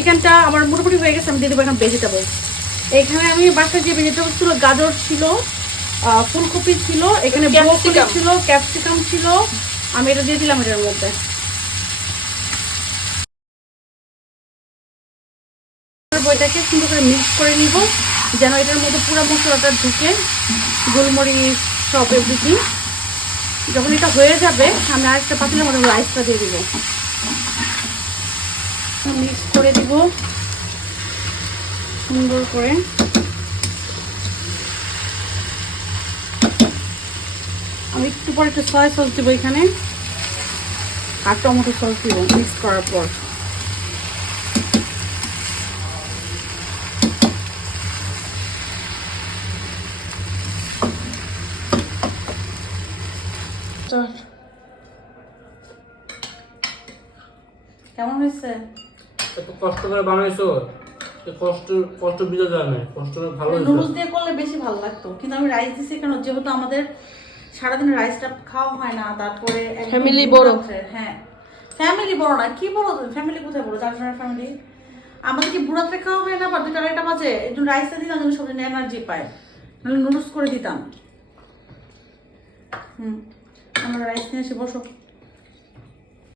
চিকেনটা আমার মোটামুটি হয়ে গেছে, আমি দিয়ে দেবো এখন ভেজিটেবল। এখানে আমি বাসায় যে ভেজিটেবল ছিল, গাজর ছিল, ফুলকপি ছিল, এখানে ব্রোকলি ছিল, ক্যাপসিকাম ছিল, আমি এটা দিয়ে দিলাম এটার মধ্যে। বইটাকে সুন্দর করে মিক্স করে নিব যেন এটার মধ্যে পুরো মশলাটা ঢুকে, গোলমরিচ সব এভরিথিং। যখন এটা হয়ে যাবে আমি আরেকটা পাতিলের মধ্যে রাইসটা দিয়ে দিব, মিক্স করে দিব সুন্দর করে। আমি একটু পরে একটু সয়া সস দিব এখানে, আর টমেটো সস দিব মিক্স করার পর। কেমন হয়েছে? এত কষ্ট করে বানাইছো, কষ্ট বিজয় যায় না, কষ্ট ভালো হয়েছে। নুডলস দিয়ে করলে বেশি ভালো লাগতো, কিন্তু আমি রাইস দিছি কেন, যেহেতু আমাদের সারাদিন রাইসটা খাওয়া হয় না, তারপরে ফ্যামিলি বড়। হ্যাঁ ফ্যামিলি বড় না, কি বলো তুমি, ফ্যামিলি কোথায় বড়, 4 জনের ফ্যামিলি। আমাদের কি বুড়াতে খাওয়া হয় না, বা 2টা বাজে, একটু রাইসটা দিতাম যেন সব এনার্জি পায়, নাহলে নুডলস করে দিতাম। আমরা রাইস নিয়ে এসে বসো।